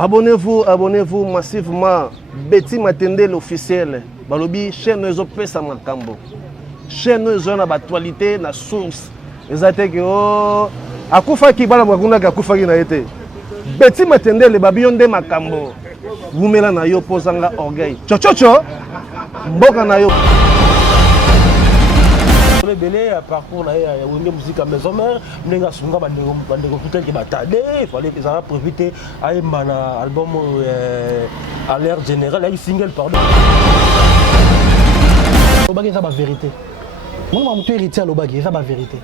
Abonnez-vous massivement. Betty Matendele officiel. Balobi chaîne ezo pesa makambo. Chaîne ezo na actualité na source. Ezate que oh akufa ki bala makunda ka akufa ki na été. Betty Matendele babionde makambo. Vumela na yo posanga orgueil. Chochocho. Mboka na yo. Le belé parcours là il y a une musique à maison mère n'enga sunga bandeko peut-être que batade il fallait que ça profiter à un album à l'air général un single pardon lobaki ça ba vérité moi ma héritier lobaki ça ba vérité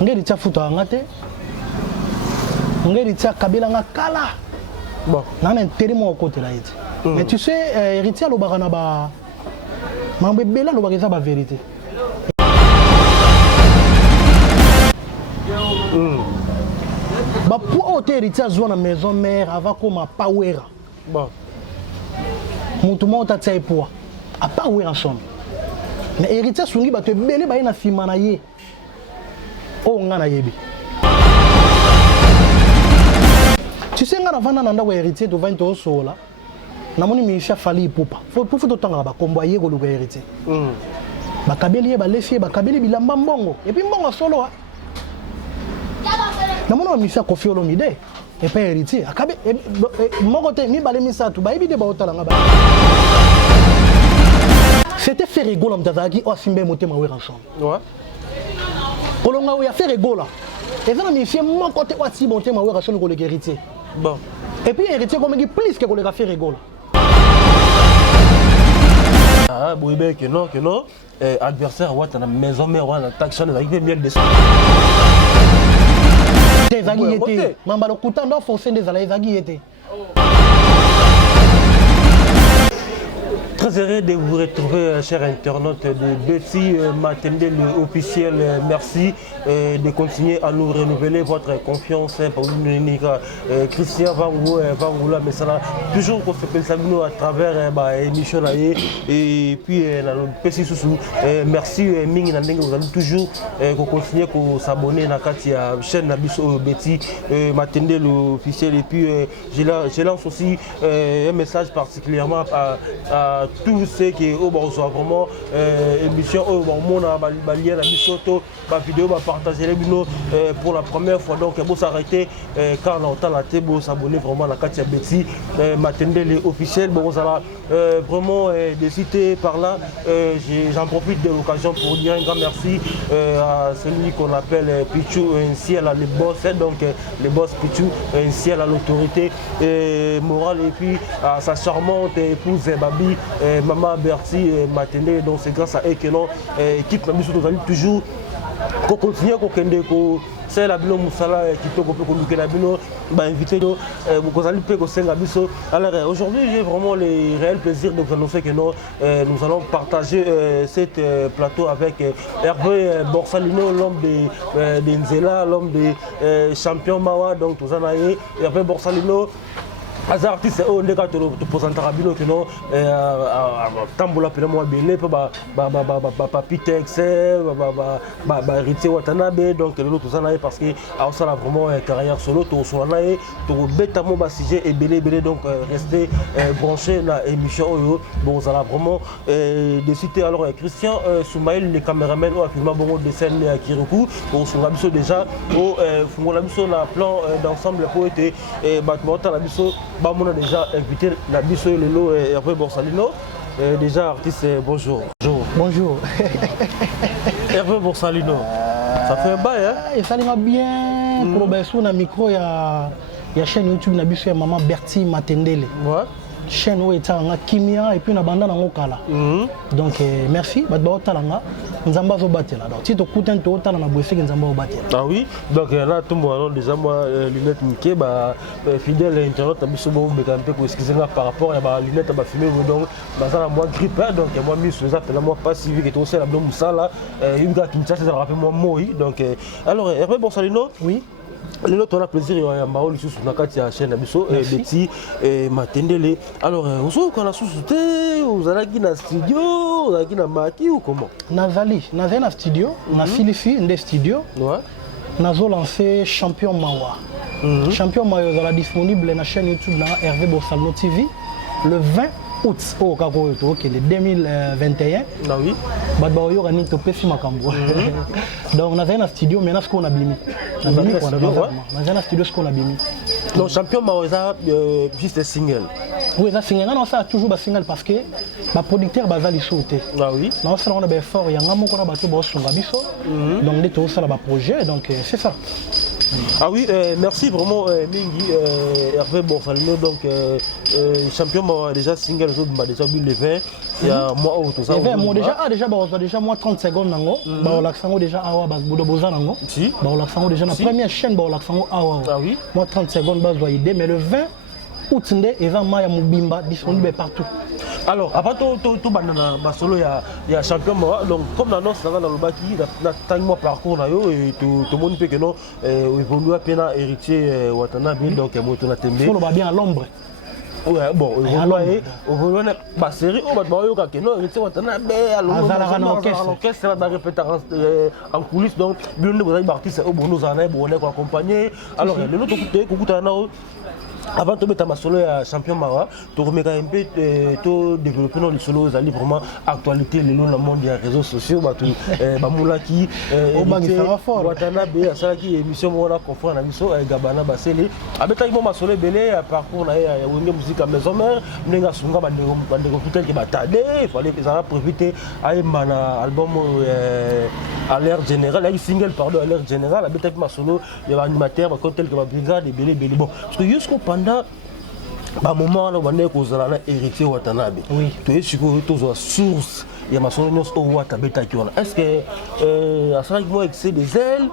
ngeli tia futa ngate ngeli tia kabila nga kala bon na intérêt mon côté là mais tu sais héritier lobaka na ba mambe bela lobaki ça ba vérité. Pour héritier à la maison mère avant comme à power. Bon. Mon tout le monde a tiré pour à power ensemble. Mais héritier sungi ba te belé ba na fimana ye. Oh ngana yebi. Tu sais ngana vana nanda wa héritier to 20 au sola. Na moni Michel Fali popa. Faut to tanga ba kombo ye ko lu héritier. Ba kabeli ba lefier ba kabeli bilamba mbongo. Et puis mbongo solo. Namono misa Koffi Olomide et pas héritier akabe mon côté mi balé misa tout ba ibide ba otalanga ba c'était faire rigolo mtazaki o simbe motema we ensemble ouais kolonga o ya faire rigolo et ça mi fie mon côté o si motema we ensemble ko le héritier bon et puis héritier comme qui plus que ko le faire rigolo ah boibe que non adversaire wa ta maison mère wa na taxon avec bien des des aguilletés. Mamba le couteau d'or forcé des aguilletés. Très heureux de vous retrouver, chers internautes de Betty Matendele officiel. Merci de continuer à nous renouveler votre confiance pour nous. Christian Vangoula, mais ça toujours qu'on fait ça à travers l'émission et puis Pessi Soussou. Merci Ming Nandeng, vous allez toujours continuer à s'abonner à la chaîne Nabiso Betty Matendele officiel. Et puis je lance aussi un message particulièrement à tous ceux qui ont vraiment émission mon lien à Bisoto ma vidéo va partager les vidéos pour la première fois donc vous s'arrêter quand on entend la télé vous s'abonner vraiment à la Katia Betty Matendele officiel bon vous allez vraiment décider par là j'en profite de l'occasion pour dire un grand merci à celui qu'on appelle Pichou ainsi à le boss donc le boss Pichou ainsi à l'autorité morale et puis à sa charmante épouse Babi Maman Berti Matendele donc c'est grâce à eux que non équipe na biso tozali toujours ko continuer ko kende ko c'est la bino musala qui to ko ko luka bino ba invité do ko zali pe ko senga biso alors aujourd'hui j'ai vraiment le réel plaisir de vous annoncer que non nous allons partager cet plateau avec Hervé Borsalino l'homme de Nzela l'homme de champion Mawa donc tous en aillé Hervé Borsalino les artistes on est quand tu présentes Rabino que non tambola pele moi belé pa Pitex héritier Watanabe donc les autres en parce que ça a vraiment carrière solo tout sur l'année tout bêta mon sujet et belé donc rester branché la émission bon ça a vraiment décidé alors Christian Soumaïl les caméramans ont filmé bon dessin à Kirikou on sur l'abso déjà au fond l'abso na plan d'ensemble pour être battement l'abso on a déjà invité la biso et le Hervé Borsalino. Déjà artiste, bonjour. Bonjour. Hervé Borsalino. Ça fait un bail hein? Il fallait bien pour le micro il y a chaîne YouTube na biso maman Berti Matendele. Ouais. Chaîne où est en Kimia et puis na banda na ngokala. Donc merci ba talanga nzamba zo batela. Donc si tu écoutes un to tala na boefe nzamba zo batela. Ah oui. Donc là tout moi déjà moi lunette Mickey ba fidèle internaute biso bo bekampe ko excuser par rapport à ba lunette ba filmer donc bazana moi grippe donc moi mis sur ça moi pas suivi que tout ça la blonde musala une gars qui me cherche ça rappelle moi moi donc alors Hervé Borsalino oui. Les autres on a plaisir il y a Maoli sur la carte à chaîne Abisso et Betty et Matendele. Alors on a sous-souté, vous allez qui dans studio, vous allez qui dans Maki ou comment? Nazali, nazali na studio, na Philippe dans studio. Ouais. Nazo lancé champion Mawa. Champion Mayo sera disponible sur la chaîne YouTube de Hervé Borsalno TV le 20 août le 2021. Ah oui. Donc on a un studio mais ce qu'on a bimi. On a un studio ce qu'on a bimi. Donc Champion Mayo juste un single. Oui, ça single. Non, ça toujours un single parce que le producteur bazali sauté. Ah oui. Non, ça on a bien fort, il y a un mot qu'on a battu pour son gabiso. Donc les tout ça là projet donc c'est ça. Ah oui, merci vraiment Mingi Hervé Borsalno. Donc Champion Mayo déjà single m'a déjà vu le 20. Il y a moi autre ça. Déjà moi 30 secondes nango. Ba relaxango déjà awa ba bodo bozanango. Si. Ba relaxango déjà la première chaîne ba relaxango awa. Ah oui. Moi 30 secondes ba doit aider mais le 20 août ndé eza maya mubimba disponible partout. Alors, après tout le solo, il y a champion. Donc, comme l'annonce dans le baki, il y a parcours et tout le monde peut que non, évolue à peine héritier Watanabe, donc il y a tembe. On va bien à l'ombre. Ouais, bon, on va la série, on va voir que non, héritier Watanabe, l'orchestre, c'est la répétition en coulisses. Donc, bien, vous avez parti, c'est au bon, nous en avons accompagné. Alors, l'autre côté, avant de mettre ma solo à champion Mawa, tu remets un peu de développer dans les solos, vous allez vraiment actualité le long du monde des réseaux sociaux, Bamoulaki, Watanabe, Salaki, émission Mona confrère na biso Gabana Basele. Avec ma solo belé parcours na ya wenge musique à maison mère, nenga sunga bande computer qui batade, il fallait que ça profiter à un album à l'air général, un single pardon à l'air général, avec ma solo, il y a animateur, tel que ma brigade et belé bon. Parce que jusqu'au pendant un moment où on est héritier Watanabe, tu es sûr que tu as source, il y a ma source au Watanabe. Est-ce que à ça moi excès des ailes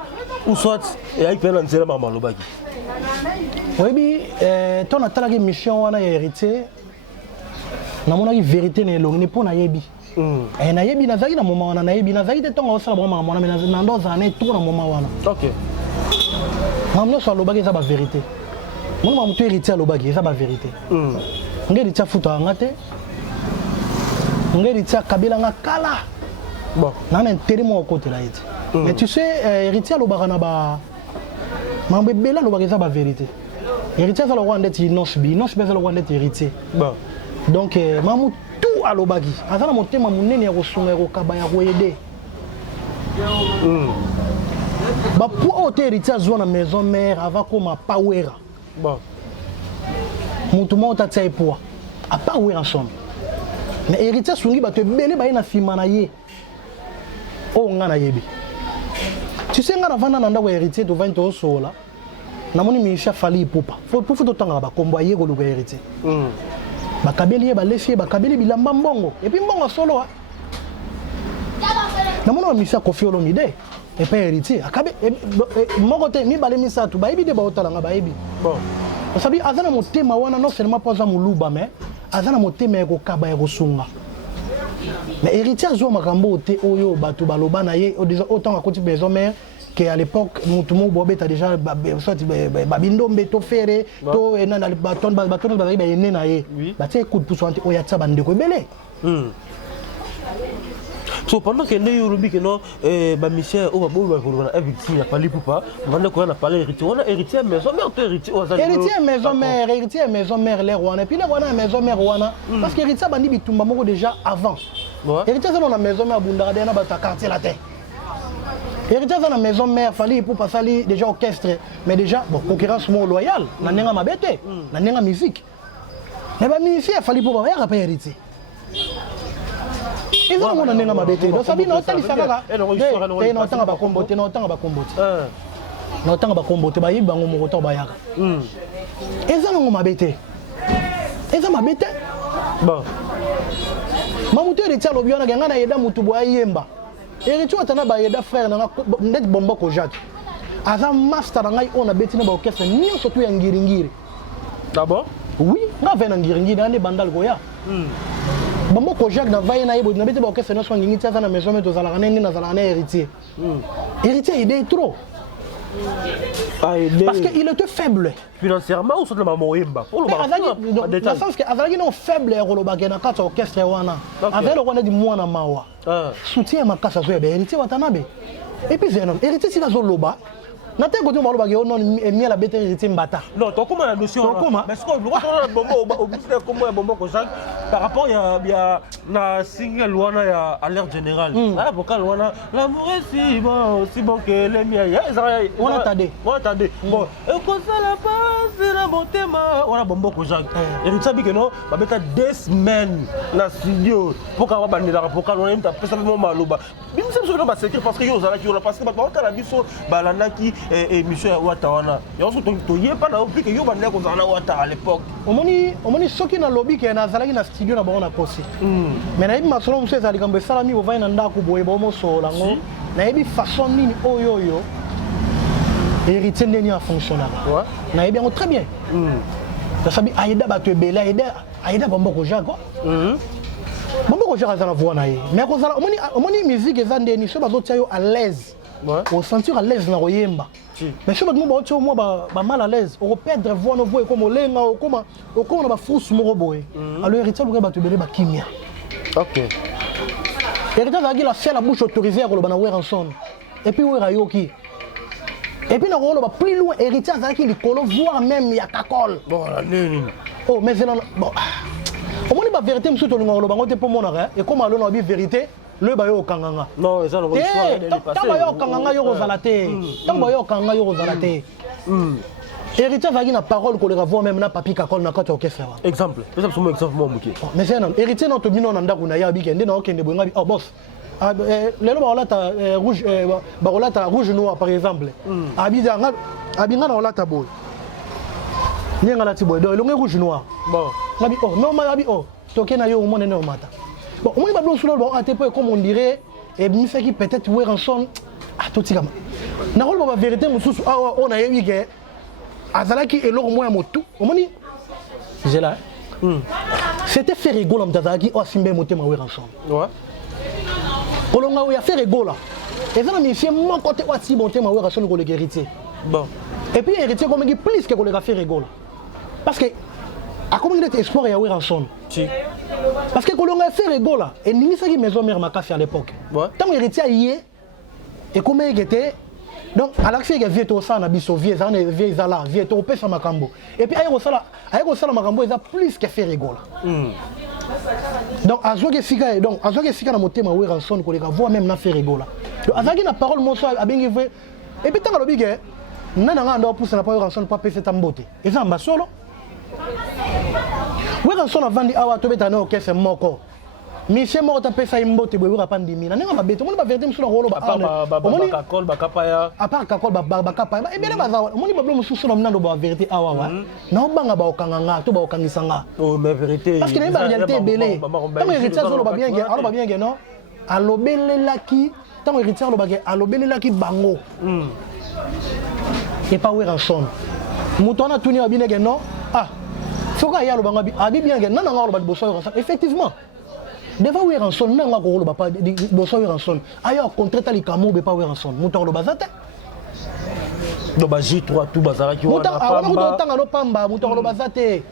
ou soit il y a une peine à maman le bagi? Oui, ton attaque mission on a héritier. Na mona ki vérité ne longue ne pour na yebi. Na yebi na zaki na moment na yebi na zaki te ton osala vraiment mona mais na ndo za na tout na moment wana. OK. Mamno so lo bagi ça ba vérité. Moi, je suis héritier à l'Obagi, c'est la vérité. Je suis héritier à Fouta Angate. Je suis héritier à Kabila Kala. Bon. Je suis intérêt à côté là. Mais tu sais, héritier à l'Obagi, je c'est la vérité. Héritier à l'Obagi, c'est Nosbi. Nosbi, c'est l'Obagi, c'est héritier. Donc, je suis tout à l'Obagi. Je suis monté à l'Obagi, je suis héritier. Pour héritier à la maison mère, avant qu'on m'a pas ouéra. Bon. Tout le monde a tiré pour. À part où est ensemble. Mais héritier sungi ba te belé ba na fimana ye. Oh ngana yebi. Tu sais ngana vana nanda wa héritier to 20 au sola. Na moni ministère fali popa. Faut to tanga ba kombo ye go lo héritier. Ba kabeli ba lefi ba kabeli bilamba mbongo. Et puis mbongo solo. Na moni ministère Kofi Olomide. Et pas héritier. Akabe mon côté mi balé mi ça tout ba yebi de ba otalanga ba yebi. Bon. Vous savez, azana motema wana non seulement pas muluba mais azana motema ko kaba ko sunga. Mais héritier zo makambo te oyo batu baloba na ye autant à côté maison mère qu'à l'époque mutumo bobeta déjà soit babindo mbeto ferré to na baton ba yene na ye. Ba te coup de pouce anti oya tsa bande ko belé. So pendant que nous Yorubi que non Michel on va voir victime il a parlé pour pas pendant qu'on a parlé héritier on a héritier maison mère héritier maison mère les roi et puis les roi maison mère roi parce que héritier bandi bitumba moko déjà avant héritier ça dans la maison mère bundara na ba quartier la terre héritier ça dans la maison mère fallait pour passer déjà orchestre mais déjà bon concurrence mo loyale na nenga mabete na nenga musique mais ba musique fallait pour pas pas héritier. Ils ont mon nenga mabete donc ça dit non tali sakaka non tanga ba kombote non tanga ba kombote non tanga ba kombote ba yibango mo to ba yaka ils ont mabete ils mabete bon mamuto héritier lobi wana ngana yeda mutu bo ayemba héritier watana ba yeda frère na net bomba ko Jacques aza master ngai on a beti na ba orchestre ni surtout ya ngiringiri d'abord oui nga vena ngiringiri na ne bandal ko ya Bombo ko Jacques na vaye na yebo na beti ba orchestre no songi ngiti za na maison mais tozala nenge na zala na héritier héritier il est trop parce qu'il était faible financièrement ou soit la maman yemba pour le dans le sens que azalaki non faible rolobake na kata orchestre wana avec le roi di mwana mawa soutien makasa so ya héritier Watanabe et puis c'est un homme héritier si la zo loba Nate côté on va le non miel la bête héritier mbata. Non, toi comment la notion mais ce qu'on voit au bout de comment bombo par rapport il y a la single wana ya alerte générale. Ah vocal wana l'amour est si bon que les miens. On attendait. Bon, et comme ça la base la beauté ma wana bombo ko Jacques. Et tu sais que non, ba beta 2 semaines na studio pour ka ba ndela vocal wana mta pesa mo maloba. Bim se so ba secret parce que yo zala ki on parce que ba ka biso balana ki émission ya wata wana. Yo so to yeba na opi que yo ba ndeko zala wata à l'époque. Omoni soki na lobby ke na zalaki na studio na bango na kosi. Mais na yebi masolo muso ezali kambo esalami ovai na ndako boye bomosola ngo. Na yebi façon nini oyo héritier ndeni a fonctionnaka. Na yebi yango très bien. Tasabi aida bato ebele aida Bomboko Jacques quoi. Bomboko Jacques azala voix na ye. Mais kozala omoni musique eza ndeni so bazotia yo à l'aise. Au sentir à l'aise na koyemba. Mais si vous êtes mal à l'aise, on va perdre voix nos voix comme olenga ou comme on va foutre moko boy. Alors héritier vous va te belé ba kimia. OK. Héritier va la faire la bouche autorisée à kolobana Weranson. Et puis Werayoki. Et puis na koloba plus loin héritier va ki likolo voire même ya kakol. Bon la nini. Oh mais c'est bon. Au moins la vérité monsieur to ngoloba ngote po monaka et comme alona bi vérité. Le bayo kanganga. Non, ça le histoire de passé. Tabayo kanganga yo rozalate. Tabayo kanganga yo rozalate. Héritier va na parole ko le voir même na papi kakol na kota okefera. Exemple. Ça c'est mon exemple moi muki. Mais c'est non, héritier non to bino na ndako na ya bikende na okende bonga bi. Oh boss. Lelo ba olata rouge ba olata rouge noir par exemple. Abida na olata boy. Nyenga la tiboy do longe rouge noir. Bon. Ngabi oh non ma abi oh. Tokena yo mo nene o mata. Bon, on va bien bon, à peu comme on dirait, et bien fait qui peut-être Weranson, ah tout ça. Na rôle la vérité, on a eu que Azalaki et l'or moins motu. On m'a dit, j'ai là. C'était fait rigoler en Azalaki, oh Simbe moté ma Weranson. Ouais. On a fait rigoler. Et ça m'a fait mon côté oh si moté ma Weranson pour le héritier. Bon. Et puis héritier comme il plus que le fait rigoler. Parce que à comment il était espoir et à Weranson. Parce que quand on a fait rigola, et ni ça qui maison mère m'a à l'époque. Tant que héritier y et comment il était, donc à l'accès il y a vieux au sang, abisso vieux ça ne vieux zala vieux au pêche macambo. Et puis ailleurs au sala macambo il a plus que fait rigola. Donc à ce que fika donc à ce que fika na motema Weranson ko les gars voit même na fait rigola. Donc à ça qui na parole mon soir a bien vrai. Et puis tant que le big nana ngando pousse na pas Weranson pas pèse tambote. Et ça m'a solo. Weranson a vendu awa to betana okese moko. Monsieur moko ta pesa imbote boye wera pandimina. Nenga ba beto, moni ba vérité musu na rolo ba. Ba kakol ba kapaya. A part kakol ba kapaya. E bien ba za, moni ba blo musu na mnando ba vérité awa wa. Na obanga ba okanganga, to ba okangisanga. Oh mais vérité. Parce que ne ba réalité belé. Tant héritier zolo ba bien, alors ba bien non. Alobelelaki, tant héritier lo ba ke alobelelaki bango. Et pas Weranson. Mutona tuni abine ke non. Ah. Faut qu'il y ait le bangabi, abi bien gen, nana ngalo ba bosso Weranson. Effectivement. Devant Weranson, nana ngalo ba pas bosso Weranson. Ayo contre tali kamo be pas Weranson. Muta lo bazate. Do ba J3 tout bazara ki wana pamba. Muta tanga lo pamba, muta lo bazate.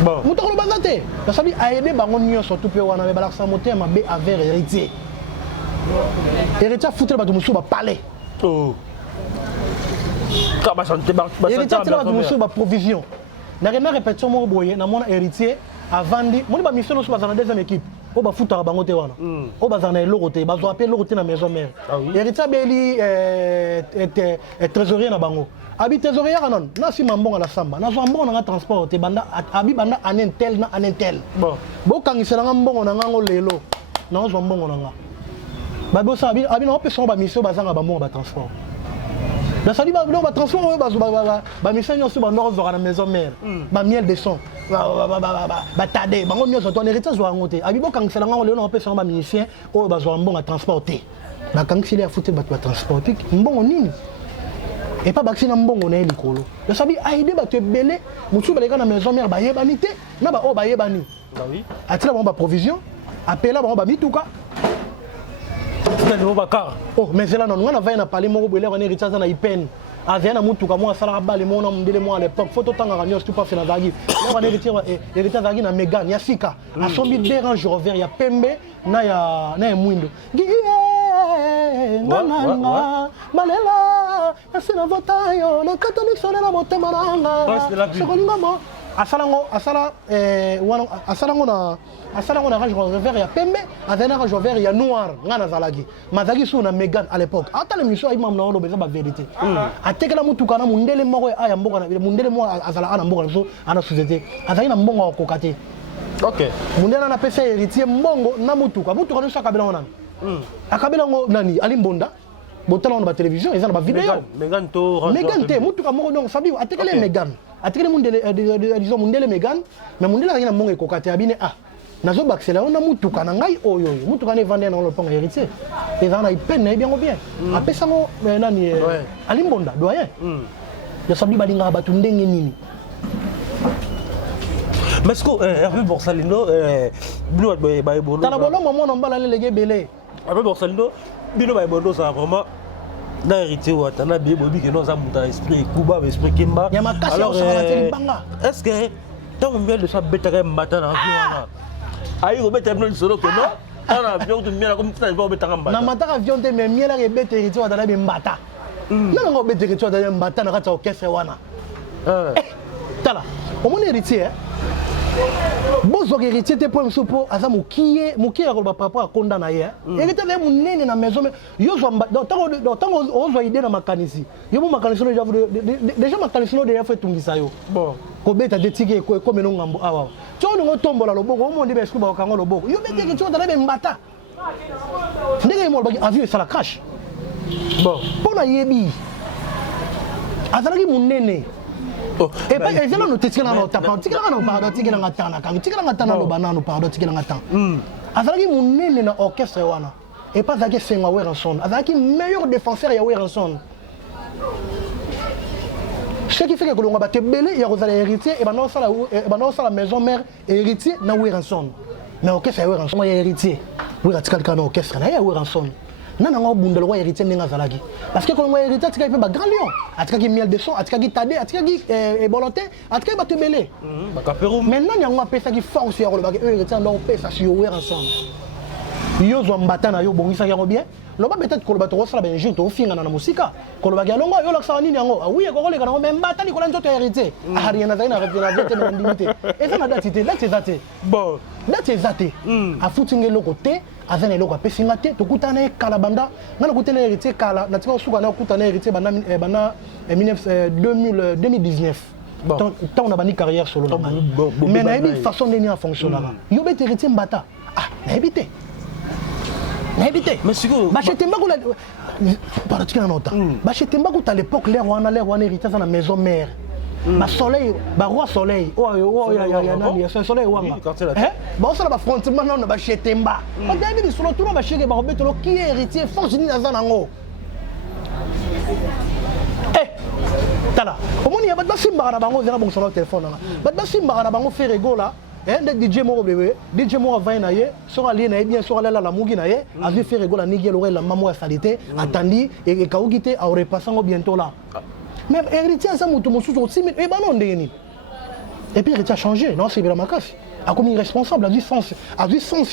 Bon. Muta lo bazate. Ça sabi aider bango nyo surtout pe wana be balaksa motema be avec héritier. Héritier foutre ba musu ba palais. Oh. Ka ba santé ba héritier ba musu ba provision. Na répétition mo boye na mon héritier avant dit mon ba mission so bazana deuxième équipe o ba futa bango te wana o bazana elorote bazo appeler lorote na maison mère héritier beli trésorier na bango abi trésorier kanon na si mambonga la samba na so mbongo na transport te banda abi banda anentel na anentel bo kangisela nga mbongo na ngango lelo na so mbongo na nga ba bo sa abi na opesa ba mission bazanga ba mbongo ba transport. Dans sa vie, ba transforme ba mission sur ba nord dans la maison mère. Ba miel de son. Ba tade, ba ngonyo zo ton héritage zo ngote. Abi bo kangsela ngolo le on peut faire ba musicien o ba zo mbon à transporter. Ba kangsela a foutre ba transporter mbon nini. Et pas baxina mbongo na likolo. Dans sa vie, aider ba te belé, mutu ba na maison mère ba yebanité, na ba o ba yebani. Bah oui. Atila ba provision, appela ba mituka. Oh, mais c'est là, on a vu parler mon on a héritier dans Ipen. Avec un moutou comme moi, ça a balé mon nom de moi à l'époque. Faut autant gagner, tout pas fait la vague. On a héritier dans Megan, il y a Sika. À son bit dérange, je reviens, il y a Pembe, il y a Mouindo. ngananga malela asina votayo na catholique sonela motema nanga sekolingamo asalango na range vert ya pembe azali na range vert ya noir nga nazalaki mazalaki so na Megan à l'époque ata le mission imam na olobe ba vérité atekela mutuka na mundele moko aya mboka na mundele moko azala ana mboka so ana société azali na mbongo akoka te OK mundele na pesa héritier mbongo na mutuka no sakabela ngona akabela ngo nani ali mbonda botala on ba télévision ils ont ba vidéo Megan te mutuka moko donc sabi atekele Megan atikele mundele disons mundele Megan mais mundele azali na mbongo ekokate abine nazo baxela on a mutuka na ngai oyo mutuka ne vendre na lopango héritier et ça na ipene bien apesa ngo nani ali mbonda doyen ya sabi balinga batu ndenge nini mais ko Hervé Borsalino bino ba bono tala bolo momo no mbala lelege belé Hervé Borsalino bino ba bono ça vraiment na héritier ou atana bi bobi que nous a monté esprit kuba esprit kimba alors est-ce que tant on vient de ça betare matin na ayi ko betare no solo que non ana avion de miela comme ça va betare mbata na mataka avion te mais miela ke betare héritier atana bi mbata na ngo betare héritier atana mbata na kata orchestre wana tala au mon héritier bozo héritier te point sopo aza mukie ko ba papa konda na ye héritier le munene na maison mais yo zo tango ozo idée na makanisi yo mo makanisi no déjà makanisi no déjà fait tungisa yo bon ko beta de tike ko comme no ngambo awa to no tombola loboko o monde be sku ba kango loboko yo bete ke to na be mbata ndenge mo ba avion sala crash bon pona yebi azalaki munene et pas ils ont noté tikela na tapa tikela na pardon tikela na tana kan tikela na tana lo banano pardon tikela na tan azalaki munene na orchestre wana et pas zaki senga Werenson azalaki meilleur défenseur ya Werenson ce qui fait que l'on va te belé il y a Rosalie héritier et maintenant ça la maison mère héritier na Werenson mais orchestre ya Werenson ya héritier oui atikala kana orchestre na ya Werenson nana ngo bundelo wa héritier ninga zalaki parce que quand moi héritier atika pe ba grand lion atika ki miel de son atika ki tade atika ki eboloté atika ba tebele ba kapero maintenant yango apesa ki force ya kolobaki héritier ndo pesa si yower ensemble yo zo mbata na yo bongisa yango bien loba peut-être koloba to sala ben jour to finga na musika kolobaki alongo yo laksa nini yango oui ko koleka na mais mbata ni kola nzoto héritier rien na zaina révélation te ndimité et ça na datité là c'est zaté bon là c'est zaté a futinge lokote azana eloko apesinga te tokutana ekalabanda ngana kutana héritier kala na tika osuka na kutana héritier bana 2019 tant on a bani carrière solo na mais na ebi façon de ni en fonctionnera yo bet héritier mbata na ebité mais siko bachete mbako la para tika na nota bachete mbako à l'époque l'air wana héritier na maison mère ba soleil ba roi soleil ya nani ya soleil wanga ba osala ba frontement na ba chetemba ba david solo tout ba cheke ba robetolo qui est héritier force ni na zanango tala omoni ya ba simba na bango zela bon solo téléphone na ba simba na bango ferego la de DJ moko bébé DJ moko va na ye sera lié na bien sera la mugi na ye a vu ferego la nigi l'oreille la maman salité attendit et kaugité a repassango bientôt là. Mais héritier ça mutu mosusu aussi mais ben non ndeni et puis héritier a changé non c'est bien ma casse a comme irresponsable a vu sens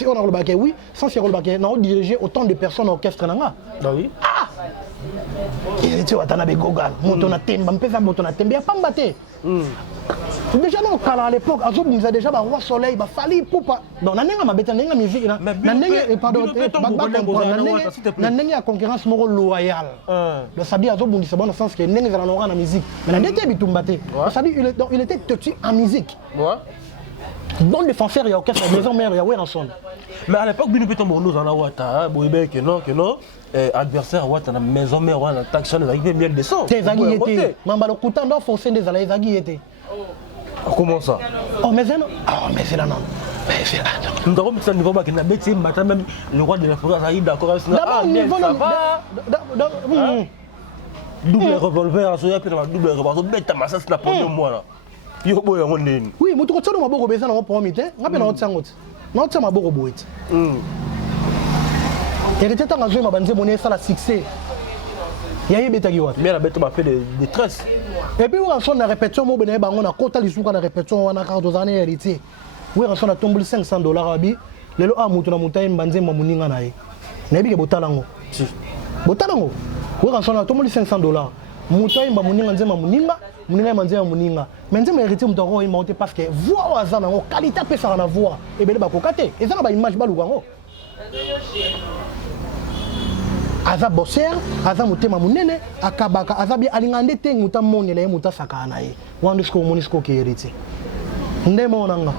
on a le baquet oui sans le baquet non diriger autant de personnes orchestre nanga bah oui héritier watana be gogal moto na temba mpesa moto na temba pas mbaté déjà non à l'époque azo nous a déjà ba roi soleil ba fali poupa donc nanenga mabeta nanenga musique na nanenga pardon nanenga concurrence moko loyal le sabi azo bundisa bon sens que nanenga za na na musique mais na ndete bitumbate sabi il était têtu en musique bon défenseur ya orchestre maison mère ya Werenson mais à l'époque binu peto mono na wata boyebe que non adversaire wata na maison mère wana taxon na il miel de son des aguiété mamba le coutant dans foncer des ala aguiété. Comment ça? Oh mais c'est non. Oh mais c'est là non. Mais c'est là. Nous avons mis ça niveau bac na bêtise matin même le roi de la forêt ça y d'accord avec ça. D'abord niveau double revolver à soya puis double revolver bête massa c'est la première mois là. Yo boy on ndeni. Oui, mutu ko tsona maboko besa na ko mite. Ngape na otsangote. Na otsa maboko boite. Héritier tanga zo mabanze moné ça la succès. Yaye betaki wapi? Mais la bête m'a fait des tresses. Et puis on a répétition mo bene bango na kota lisuka na répétition wana ka dozane héritier. Oui on a tombé $500 abi. Lelo a mutu na mutai mbanze mamuninga na ye. Na bike botalango. Si. botanango we rançon to moli $500 muto yimba muninga nzema muninga manzema muninga mais nzema héritier muto ko yimba parce que voix azana ngo qualité pesa na voix ebele ba kokate ezana ba image ba lukango aza bosser aza mutema munene akabaka aza bi alingande te muta monela ye muta sakana ye wandisko monisko ke héritier ndemo nanga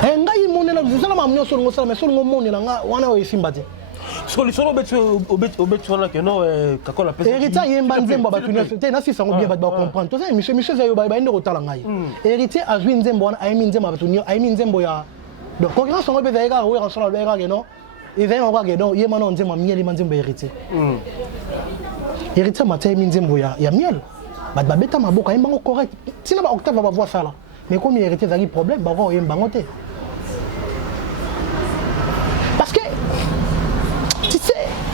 ngai monela zala mamnyo so ngo sala mais so ngo monela nga wana o isimbate Parce que les solos obéissent que non, quand la personne. Héritier yemba nzembo batunyo te na sisa ngo bien ba comprendre. To ça monsieur zayo ba ndo kotala ngai. Héritier azwi nzembo wana ayemi nzembo batunyo ayemi nzembo ya donc concurrence ngo be zaika we rasala be ka no. Even ngo ka no yema no nzembo miel nzembo héritier. Héritier matay mi nzembo ya miel. Ba beta maboka yemba ngo correct. Tina ba octave ba voir ça là. Mais comme héritier zaki problème ba va yemba ngote.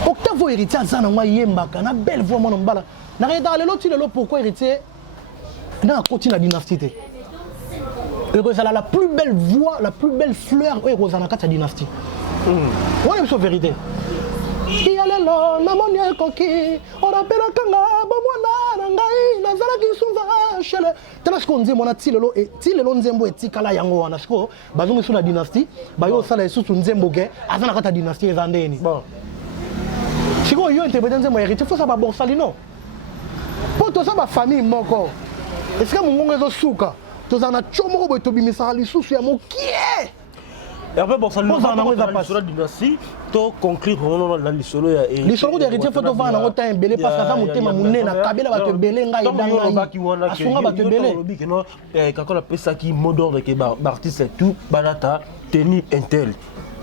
Octave héritier azana mwa yembaka na belle voix mon mbala na reda lelo ti lelo pourquoi héritier na continue la dynastie et que ça la plus belle voix la plus belle fleur et rosana kata dynastie voilà une vérité il y a lelo na monia konki on appelle kanga ba mwana ngai na zala ki souva chele tala ce qu'on dit mona ti lelo nzembo etikala yango wana siko bazo sur la dynastie ba yo sala esusu nzembo ke azana kata dynastie ezandeni bon si vous avez interprété mon héritier, il faut savoir bon salino. Pour tout ça, ma famille moko. Est-ce que mon oncle est souka? Tout ça, na chomo ko to bimisa ali susu ya mo kie. Et après bon salino, on va passer sur la dynastie, to conclure dans l'isolo ya héritier. L'isolo d'héritier faut to va na ota embelé parce que ça mutema munena kabela ba to belé ngai danga. Asunga ba to belé. Lobi que non, quand on appelle ça qui moderne que artiste tout banata tenue intel.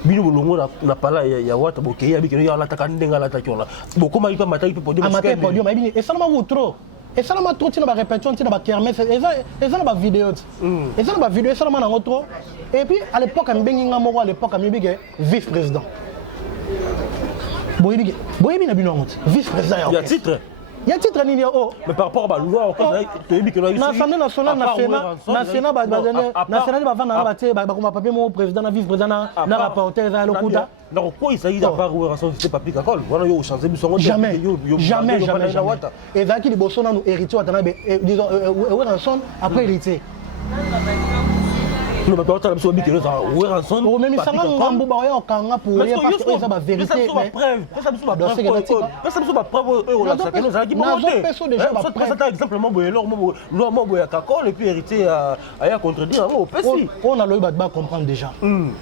Bino bolongo na pala ya wata boke ya bikeno ya lataka ndenga latakola boko ma ipa mataki pe podium amateur podium ma bini et ça ma trop et ça ma trop tina ba répétition tina ba kermesse et ça na ba vidéo et ça na ba vidéo ça na na trop et puis à l'époque mbengi nga moko à l'époque amibike vice président boyebi na bino ngot vice président ya titre. Il y a un titre nini oh mais par rapport à la loi tu dis que là ici l'Assemblée nationale nationale ba vana ba te ba ko papier mon président na vice président na rapporteur za lokuta donc quoi il s'agit d'avoir relation c'était papier kakol voilà yo changer biso jamais et zaki liboso na nous héritier watana disons rançon après héritier no ba tala biso bikelo za rançon o même sanga ngambu ba yo kanga pour rien parce que ça ba vérité mais ça biso ba preuve la ça que nous a dit ça ça exemplement boyelo mo boya kakol et puis héritier a contredire au pesi on a le ba comprendre déjà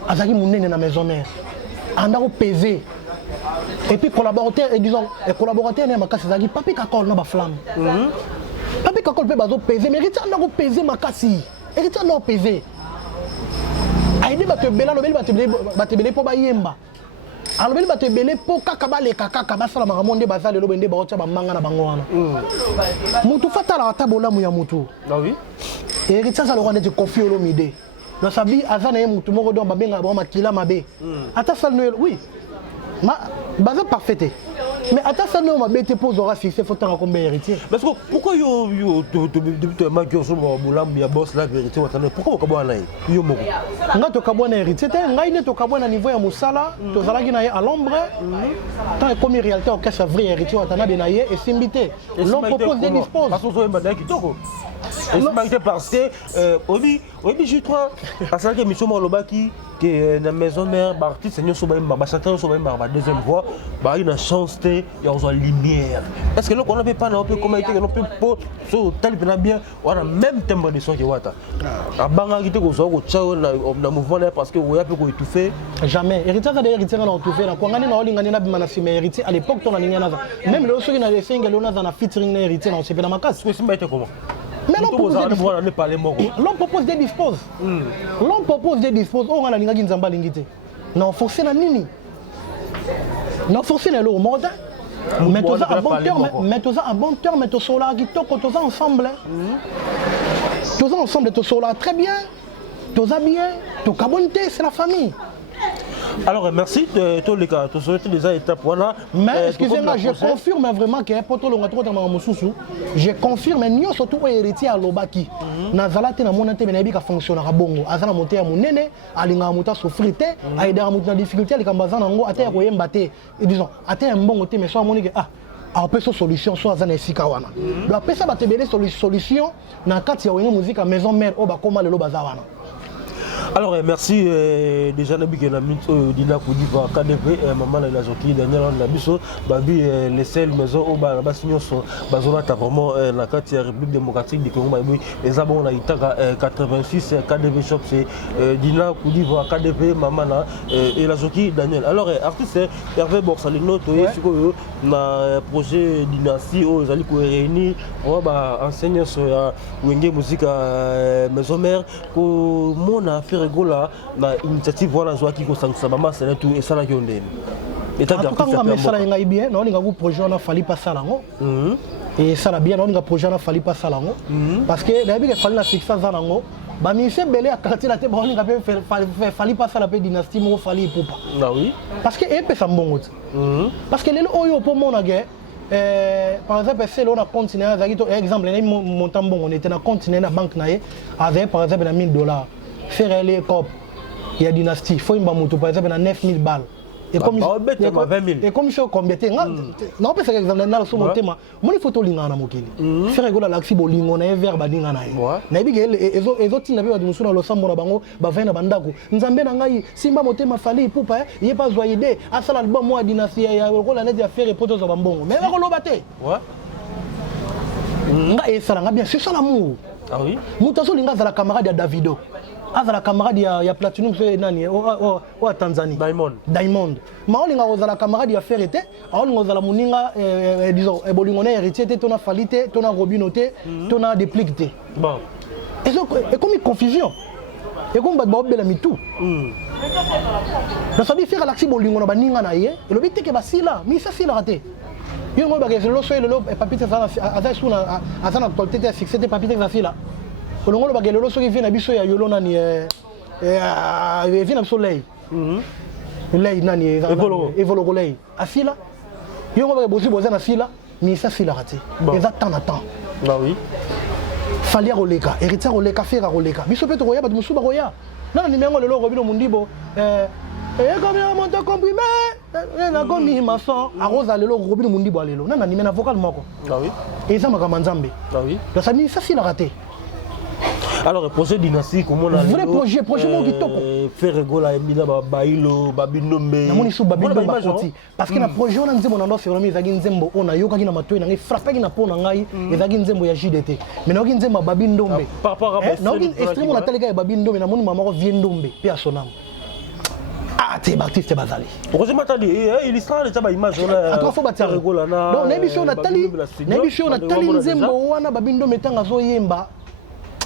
azaki munene na maison mère anda ko peser et puis collaborateur et disons collaborateur na makasi azaki papi kakol na ba flamme papi kakol pe bazo peser mais héritier anda ko peser makasi héritier anda ko peser aide batebela lobeli batebele po bayemba alobeli batebele po kaka baleka kaka basala makamonde bazale lobende baotya bamanga na bango wana mutu fatala ata bolamu ya mutu ah oui héritier ça le roi de Koffi Olomide na sabi azana ye mutu moko don babenga ba makila mabe ata sal noel oui ma baza parfaite mais ata sal noel mabe te pose aura fixé faut tant comme héritier parce que pourquoi yo depuis magio so bolambi ya boss la vérité watana pourquoi ko bwana yo moko nga to kabwana héritier te ngai ne to kabwana niveau ya musala to zalaki na ye à l'ombre tant comme réalité au casse vrai héritier watana be na ye et simbité l'on propose des dispose parce que so mbanda kitoko parce que obi je crois parce que mission lobaki que na maison mère artiste seigneur so ba chanteur so ba deuxième voix ba une chance te ya on lumière parce que là on avait pas on peut comment était on peut pour so tel bien on a même tempo de son qui wata abanga kite ko so ko chao na mouvement là parce que on a peu ko étouffer jamais héritier ça héritier na étouffer na kwangani na olingani na bimana si mais héritier à l'époque ton aninga na même le so qui na les single on a na featuring na héritier na on se fait na makasi ko simba était comment mais l'on propose des disposes. L'on propose des disposes. On a la ligne nzamba lingité. Non forcé na nini. Non forcé na lo mode. Mais tous à bon terme, mais tous à bon terme, mais tous sola qui toko tous ensemble. Tous ensemble tous sola très bien. Tous bien, tous cabonté c'est la famille. Alors merci tous les cas, tous déjà étapes voilà. Mais excusez-moi, je confirme vraiment que pour tout le monde je confirme non surtout héritier à Lobaki. Nazala te na monate mais nabi ka fonctionner à bongo. Azana monter à monene, alinga muta souffrité, aida muta difficulté ali kambazana ngo ate ko yemba te. Disons, ate un bon côté mais soit monique on peut sur solution soit azana esika wana. Donc après ça va te donner solution na kati ya musique à maison mère o ba koma lelo bazawana. Alors merci déjà nabi que na minute dina kudiva KDP maman la zoki Daniel na biso babi les seules maisons au ba basinyo so bazona ta vraiment na kati ya République démocratique du Congo babi les abon na itaka 86 KDP shop c'est dina kudiva KDP maman na et la zoki Daniel. Alors artiste Hervé Borsalino to siko na projet dynastie aux ali ko réunir on ba enseignant so ya wenge musique maison mère ko mona faire gola na initiative voilà zo ki ko sangisa mama c'est tout et ça la yondene état d'artiste quand ça la ngai bien non nga vous projet on a fallu pas ça là et ça la bien on nga projet on a fallu pas ça là parce que la bien fallu na fixa ça là ba mi se belé à quartier la te ba on nga fallu pas ça la dynastie mo fallu popa ah oui parce que et ça mbongo parce que les oyo pour mon guerre par exemple c'est là on a continué avec exemple montant bon on était dans continuer na banque na avec par exemple na $1000 faire les copes il y a dynastie faut une bamuto par exemple na 9000 balles et comme 20 000 et comme je combien non parce que exemple na so monter ma mon photo linga na mokili faire gola laxi bolingo na verre badinga na na bi ezo tina be bamusu na losambo na bango ba vena bandako nzambe na ngai simba motema fali pupa ye pas joyide asala album moi dynastie ya gola na dia faire poto za bambongo mais ba ko lobate nga et ça nga bien c'est ça l'amour ah oui mutaso linga za la camarade ya Davido azala camarade ya Platinum so nani o Tanzanie Diamond maolinga ozala camarade ya Ferrete aolinga ozala muninga disons bolingo na héritier te tona falite tona robinoté tona déplicité bon et comme une confusion et comme ba obela mitu na sabi faire l'axi bolingo na baninga na ye et le but que basila mi ça sila raté yo ngo ba ke lo so le papite ça aza suna azana toltete fixé te papite ça sila kolongolo bagelelo soki vient na biso ya yolo nani vient na biso lei lei nani evolo lei afila yongo ba bosi boza na fila mi sa fila rati eza temps na temps bah oui falia roleka héritier roleka fera roleka biso peto roya ba musu ba roya nana nimengo lelo robino mundibo comme un montant comprimé na komi maçon aroza lelo robino mundibo lelo nana nimena vocal moko bah oui eza makama nzambe bah oui donc ça mi sa fila raté. Alors projet dynastie comment on a vrai projet mo kitoko faire gola emina bailo babinombe na moni sou babinombe bakoti parce que na projet on a nzembo na ndo vraiment ezaki nzembo ona yoka ki na matoi na ngai frappé ki na pona ngai ezaki nzembo ya JDT mais na ki nzembo babinombe par rapport à na ki extrême on a teleka babinombe na moni mama ko viendombe pe a sonam ah t'es baptiste bazali projet matali il sera déjà ba image on a trois fois batia gola na donc na biso na tali nzembo wana babinombe tanga zo yemba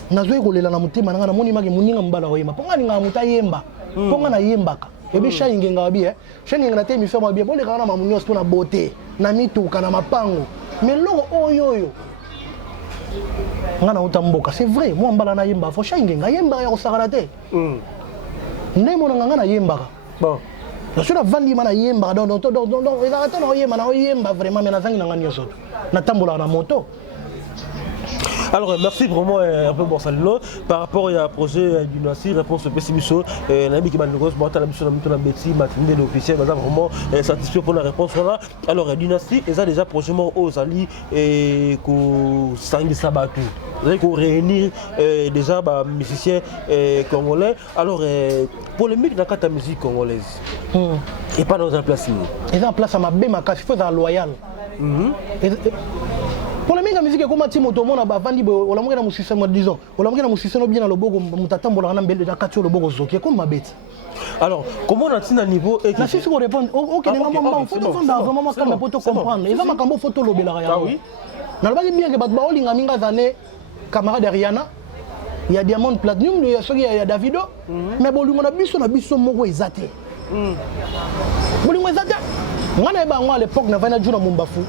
nazoi kolela na mutema nanga namoni maki muninga mbala oyema ponga ninga muta yemba ponga na yembaka ebi shainge ngabi shainge na te misoma bien bole kana mamunyo sto na beauté na mituka na mapango mais longo oyoyo ngana utamboka c'est vrai moi mbala na yemba fo shainge nga yemba ya kosakala te ndemo nanga na yembaka bon na sura vandi mana yemba donc ezaka na yemba na yemba vraiment mais nazangi nanga nyoso na tambola na moto. Alors merci vraiment un peu Borsalino par rapport à projet dynastie réponse pessimisme nabi ki banigos bota la biso na mito na beti matinée l'officiel vraiment satisfait pour la réponse voilà. Alors dynastie eza déjà prochainement aux ali et ko sangisa batu ko réunir déjà ba musiciens congolais alors polémique dans la musique congolaise et pas dans un place et en place à ma bema kasi faut dans loyal pour la musique comme Timo Tomona bavandi bo la mwana musicien moi disons la mwana musicien no bien na loboko mutatambola na mbele da katio loboko zoki comme ma bête alors comment on a un niveau et na sisi ko répondre OK les mamans faut fonder vraiment comme pour te comprendre ils va makambo photo lobela ya oui na lobaki bien que bat ba olinga minga zané camarade Rihanna il y a Diamond Platinum il y a soki ya Davido mais bolingo na biso moko ezate bolingo ezate ngana eba ngwa à l'époque na vana juna mumbafu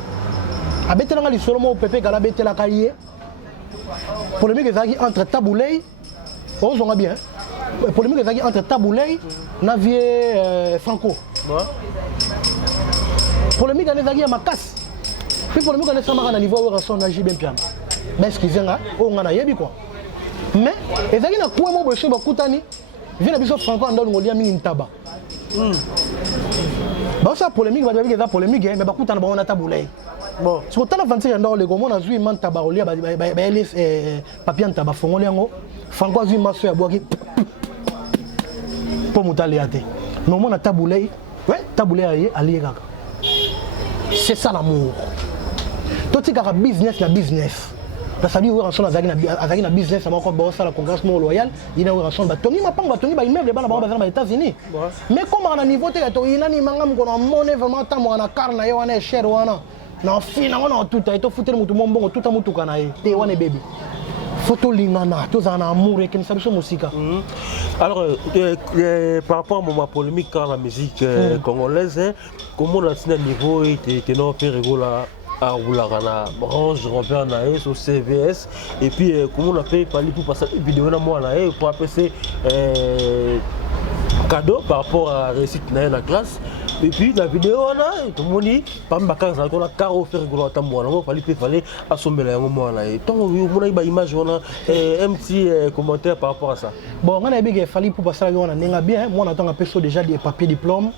abetela li solo mo pepe kala betela kaye polémique ezaki entre Taboulay ozonga bien polémique ezaki entre Taboulay na vie Franco. Polémique ezaki ya makasi. Puis polémique on est sama na niveau où son agi bien piano. Mais excusez nga o nga na yebi quoi. Mais ezaki na kwa mo boso bakutani vie na biso Franco ando ngolia mingi ntaba. Ba ça polémique ba dire que polémique mais bakutana ba on a Taboulay. Bon, si on a 25 ans le gomo na zui man tabarolia ba papier ntaba fongoli yango Franco zui maso ya boaki pour mutaliate. Mais on a Taboulay, ouais, Taboulay ali kaka. C'est ça l'amour. Tout ce qui est business, la business. Parce que nous avons un business, nous avons un congrès royal, il y a un ensemble de Tony, Tony, il y a des États-Unis. Mais comme on a un niveau, il y a un monnaie vraiment, on a carne, on a cher, on a fin, on a tout, il y a tout, tout le monde, tout le monde, tout le monde, baby. Photo lingana, tous en amour et qui ne savent pas musique. Alors, par rapport à ma polémique dans la musique congolaise, comment on a un niveau et que nous avons à Oulagana, Range Robert Naé sur CVS, et puis comment on a fait pour passer une vidéo dans moi pour appeler cadeau par rapport à la réussite dans la classe. Et puis la vidéo on a tout le monde dit par exemple quand on a caro faire rigolo à moi il fallait assommer la moi là et tant on a une image on a un petit commentaire par rapport à ça. Bon on a bien fallu pour passer on a n'enga bien moi on attend un peu déjà des papiers diplôme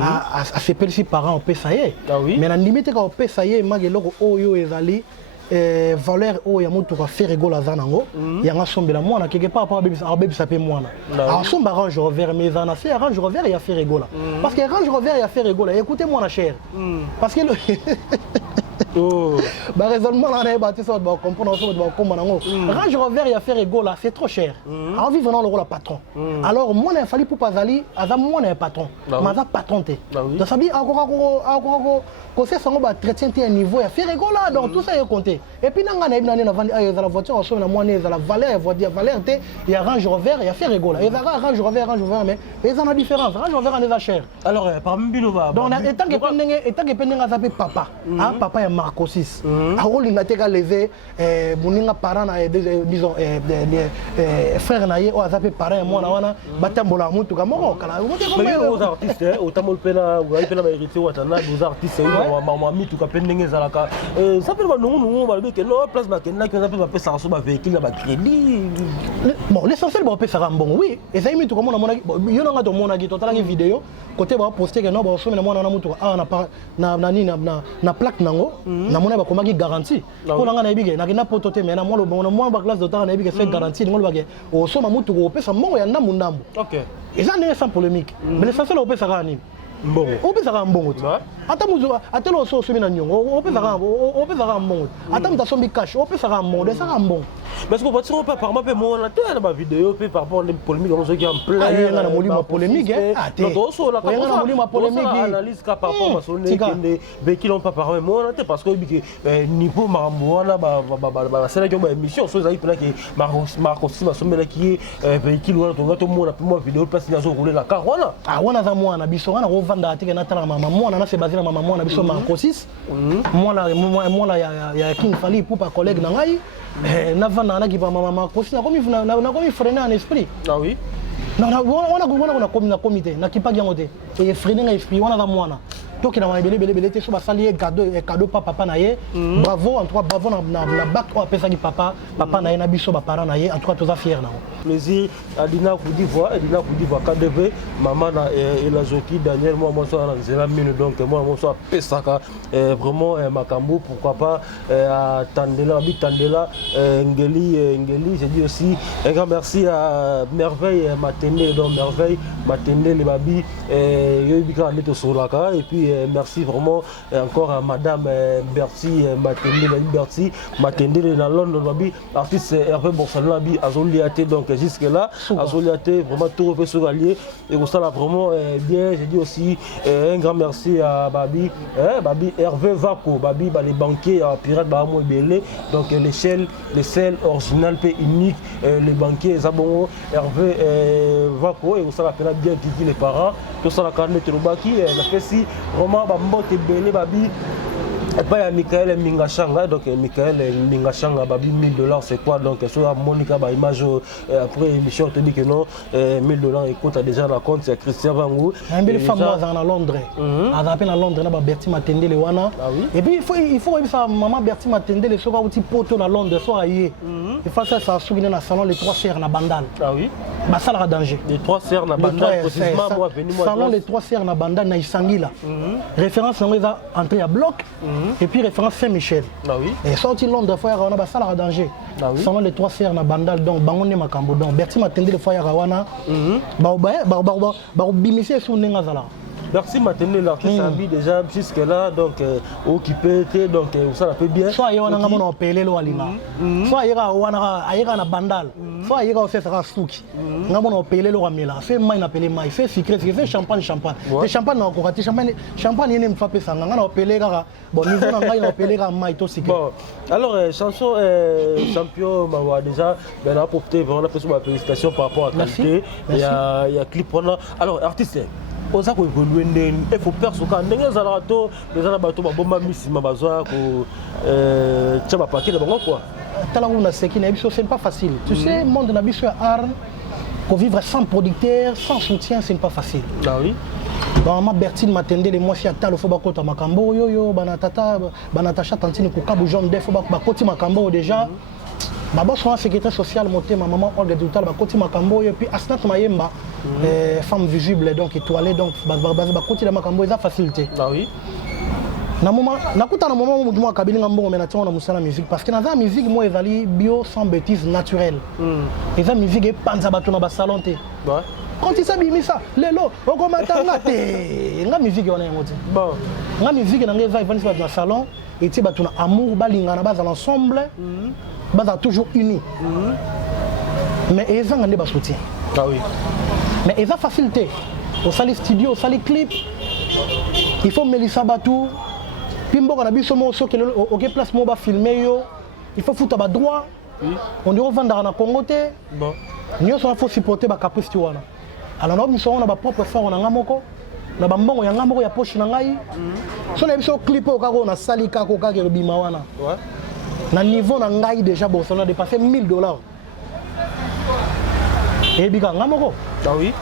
à ces petits parents on peut ça y est. Mais la limite quand on peut ça y est magelo oyo ezali valeur o ya moto ka faire rigolo za nango ya ngasombela mwana quelque part par bébé ça peut mwana alors son Range Rover mais en a fait Range Rover il a fait rigolo parce que Range Rover il a fait rigolo écoutez moi la cher parce que bah raisonnement là on est battu ça doit comprendre ça doit comprendre nango Range Rover il a fait rigolo c'est trop cher alors vivre dans le rôle patron alors moi il a fallu pour pas aller à moi on est patron mais ça patron té donc ça dit encore conseil ça on va traiter un niveau il a fait rigolo donc tout ça est compté. Et puis, dans la voiture, on a la valeur, il y a Range Rover, il y a fait rigolo. Il y a Range Rover, mais il y a une différence. Range Rover, on est cher. Alors, parmi nous, donc, étant que pendant que papa, papa est Marco 6. Alors, il a été levé, mon parent, disons, frère naïe, ou azapé parent, moi, on a batambola, tout comme moi. Mais aux artistes, au Tamol Pena, ou à Pena Hérité, ou à Tana, aux artistes, maman, tout comme Pending Zalaka. Ça fait non, que non, place ma kenna que ça peut passer sans son véhicule là crédit. Bon, l'essentiel bon peut faire bon oui. Et ça imite comme on a yo na to mona gi total vidéo côté ba poster que non ba so na mona na mutu na pa na plaque nango na mona ba komaki garantie. Ko na na ibige na kina potote mais na mo ba classe de temps na ibige c'est garantie ngolo ba ke o so ma mutu ko pesa mbongo ya ndambu ndambu. OK. Et ça n'est sans polémique. Mais l'essentiel on peut faire ani. Bon. On peut faire un bon outil. Attends, attends, on se met dans on peut faire un bon. Attends, on sombi cash. On peut faire un bon. C'est un bon. Mais ce qu'on va dire pas par ma moi la tête ma vidéo puis par rapport à polémique dans ce qui en plein. Il y a une polémique hein. Non, so la polémique analyse par rapport à son des qui n'ont pas parlé moi la tête parce que niveau maramboana ba c'est là qui ont émission so ça peut là que Marco si ma sommet là qui est véhicule là to moi la vidéo place na zo rouler la car voilà. Ah wana za moi na biso wana vanda tika na tala mama moi na c'est basé na mama moi na biso Marco 6. Moi là ya King Fally pour pas collègue na ngai. Na vanda na ki ba mama Marco 6 na comme freiner en esprit. Ah oui. Non on a comité na ki pas yangote. Et freiner en esprit wana za moi na. Donc il a belé te so ba sali cadeau papa na ye. Bravo en trois bravo na bac o apesa ki papa na ye na biso ba parents na ye en trois tous fier na. Plaisir Adina Koudivoire KDB maman na Elazoki Daniel moi so na zela mine donc moi so pesaka vraiment makambo pourquoi pas à Tandela Ngeli j'ai dit aussi un grand merci à Merveille Matende donc Merveille Matende les babi yobika meto solaka et puis merci vraiment encore à madame Bertie Matende dans Londres babi artiste Hervé Borsalona bi azoliate donc jusque là azoliate vraiment tout refait sur allié et pour ça là vraiment bien j'ai dit aussi un grand merci à babi Hervé Vako babi les banquiers pirate ba mo belé donc l'échelle original pe unique les banquiers zabongo Hervé Vako et pour ça là bien qui les parents tout ça la carnet Télobaki la fait si vraiment ba mbote belé babi Et puis il y a Michael Mingachanga, donc Michael Mingachanga, $1000, c'est quoi? Donc sur Monica, image après l'émission, on te dit que non, $1000 écoute déjà la compte, c'est Christian Vangou. Un bel femme à Londres. À peine à Londres, on a Bertie Matendele Wana. Et puis il faut ça, maman Bertie Matendele, soit un petit poteau à Londres, soit ailleurs. Il faut ça, ça souvenir dans le salon les 3 sœurs na Bandal. Ah oui. Bah ça la danger. Les 3 sœurs na Bandal, précisément moi venu moi. Salon les 3 sœurs na Bandal na Isangila. Référence on va entrer à bloc. Et puis référence Saint-Michel. Ah oui. Et sorti Londres, faut y avoir ça la danger. Ah oui. Salon les 3 sœurs na Bandal donc bangonne makambo donc Bertie Matendele faut y avoir wana. Bah bimisi sur Nengazala. Merci Matendele, l'artiste a mis déjà jusque-là, donc occupé, donc ça peut bien. Soit il y a un pelé lo alinga. Soit il y a un bandal. Soit il y a un souki. Il y a un pelé lo amela. Fait maï na pelé maï. Fait secret, fait champagne. Fait champagne na kokati. Champagne il n'aime pas ça. On a pelé gara. Bon niveau na maï na pelé gara maï to secret. Bon, alors chanson champion Mawa déjà, ben on a profité vraiment fait ma félicitation par rapport à la qualité. Il y a clip on a. Alors artiste. Oza ko évoluer ndeni il faut perso ka ndenge za la to les za bato ba bomba misima bazwa ko tchaba paquet de bango quoi tala on a ce qui n'est pas facile tu sais monde na biso art pour vivre sans producteur sans soutien c'est pas facile ah oui bon ma Bertine Matendele moi si atalo faut ba kota makambo yo banatata banatacha tantine ko kabu jaune des faut ba koti makambo déjà ma boss soit secrétaire social monté ma maman Olga Doutal ba koti makambo et puis Asnat Mayemba femme visible donc étoilée donc ba koti la makambo eza facilité ah oui na moment nakuta na moment où moi kabili ngambo mais na tina na musala musique parce que na za musique moi ezali bio sans bêtise naturelle eza musique e panza bato na ba salon te ouais quand il s'habille ça lelo okomatanga te nga musique wana yango te bon nga musique na ngeza ivani sa na salon et ti bato na amour balingana baza ensemble baza toujours unis mais ezanga nde ba soutien ah oui mais eza facilité au sali studio au sali clip il faut Melissa Batou puis mboka na biso mo soki OK place mo ba filmer yo il faut foutre ba droit on dit vendre na Congo te bon nyonso faut supporter ba caprice ti wana alors na biso on a ba propre fort na ngamoko na ba mbongo ya ngamoko ya poche na ngai so na biso clip o kako na sali kako kako bima wana ouais na niveau na ngai déjà bon ça a dépassé $1000 et bika ngamoko ah oui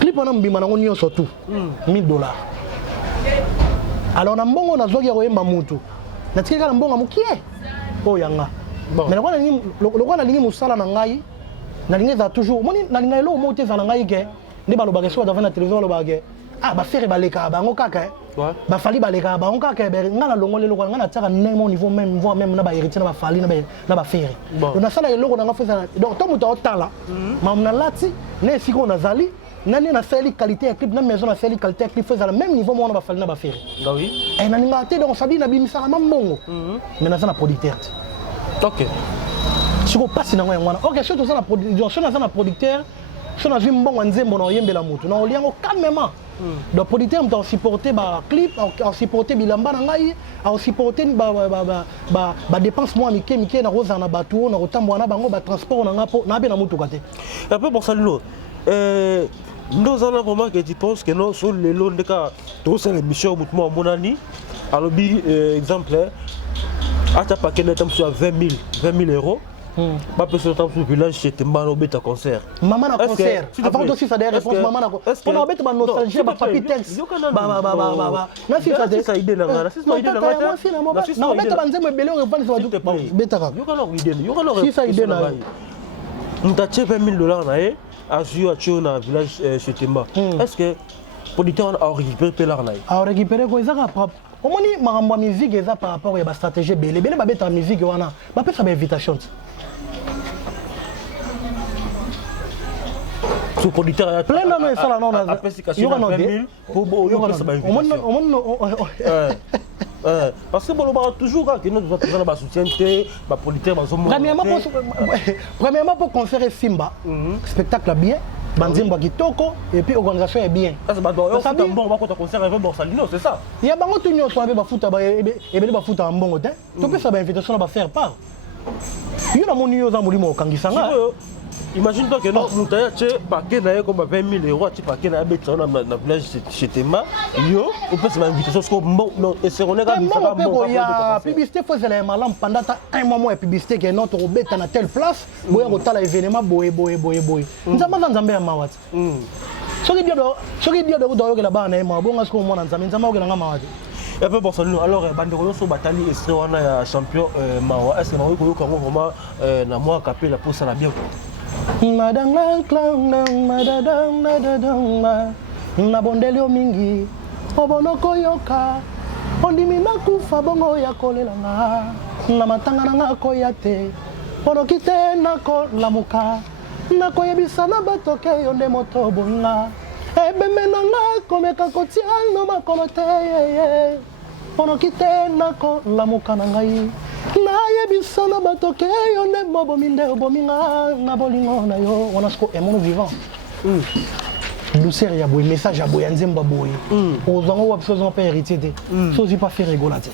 clip wana mbima na ngoni surtout $1000 alors na mbongo na zoki ya koyemba mutu na tikeka na mbongo mukie o yanga mais lokwana lingi musala na ngai na lingi za toujours moni na lingi lo mo te za na ngai ke ndi balobaka so devant la télévision lobaka ah ba faire baleka bango kaka ba fali baleka bango kaka be ngana longole lokwana ngana tsaka nemo au niveau même voire même na ba héritier na ba fali na ba faire donc na sala eloko na nga feza donc to muto otala mam na lati ne siko na zali nani na sali qualité clip na maison na sali qualité clip feza le même niveau moi na ba fali na ba faire ah oui et na ninga te donc sabi na bimisa ma mbongo mais na za na producteur ok siko pasi na ngwa ngwana ok surtout ça na production so na producteur so na mbongo nzembo na oyembela mutu na oliango calmement donc producteur mta supporter ba clip a supporter bilamba na ngai a supporter ba dépense moi mike na roza na bato na rotambo na bango ba transport na ngapo na be na mutu kate un peu pour ça lelo nous allons vraiment que tu penses que non sur les lots de cas tous les missions mutuellement monani alors bi exemple à ta paquet de temps sur 20 000 euros pas plus de temps sur le village chez Temba Obeta concert. Maman na concert. Avant aussi ça des réponses maman na. On Obeta ba nostalgie ba papi texte. Ba. Na si ça ça idée là na. Si ça idée là na. Na Obeta ba nzembe belé on revend sur du beta ka. Yo kana idée. Yo kana. Si ça idée na. On t'a $20 000 na e à jouer à Tcho na village chez Temba. Est-ce que producteur a récupéré l'arna? A récupéré ko ezaka propre. Omoni makambo musique eza par rapport ya ba stratégie belé ba beta musique wana. Ba pesa ba invitation. Sous producteur a plein de ça là non a spécification 20 000 pour ça va parce que bon on toujours que nous devons ba soutien ba producteur ba zomo premièrement pour concert Simba spectacle bien banzembo kitoko et puis organisation est bien ça ba bon ba ko concert avec Borsalino c'est ça il y a bango tunyo so ba futa ba ebele ba futa mbongo te to pesa ba invitation ba faire part yo na moni yo za mulimo kangisanga Imagine-toi que non, Moutaya, tu paquet d'ailleurs comme 20 000 euros, tu paquet d'ailleurs, tu as un village chez Tema, yo, on peut se faire une invitation, parce que bon, non, et c'est on est là, il y a publicité, il faut que les malams pendant un moment, et publicité qui est notre robet à telle place, où il y a l'événement, boy. Nous avons dans Zambé à Mawat. Ce qui dit de là-bas, bon, est-ce qu'on m'a dans Zambé, nous avons Mawat. Et puis, bon, alors, Bandero, sur Batali, est-ce qu'on a champion Mawa? Est-ce que Mawa, vraiment, na moi, capé la pose à la bien? Nabondelio mingi obonoko yoka ondimi nakufa bongo ya kolelanga na matanga nanga koya te onoki te nakolamuka nakoyebisa na bato ke yo nde moto bonga ebembe nanga komeka kotia no makolo te onoki te nakolamuka na ngai nayebisa na bato ke yo nde mobomi nde obominga na bolingo na yo wana siko emono vivant douceur ya boy message ya boy ya nzemba boy ozango wa biso pas héritier te sozi pas faire rigola te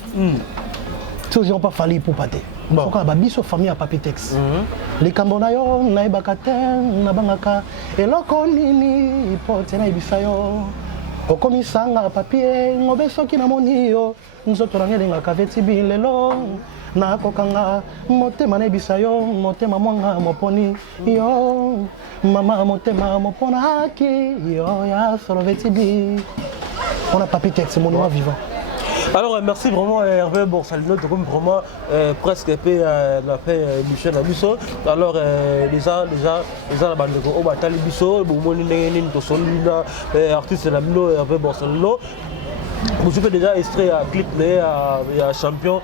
sozi on pas fali pour pate foka ba biso famille ya papi texte likambo na yo nayebaka te nabangaka eloko nini ipote na ibisa yo okomisanga papier ngobe soki na moni yo nzoto na ngelingaka veti bilelo nakokanga motema na ibisa yo motema mwanga moponi yo mama motema mopona haki yo ya solo veti bi on a papi texte monument vivant. Alors merci vraiment Hervé Borsalino, comme vraiment presque la paix Michel Abisso. Alors déjà la bande de au Batali Bisso, Boumoni Nengen Tosolina, artiste Lamino Hervé Borsalino. Vous avez déjà extrait à clip à champion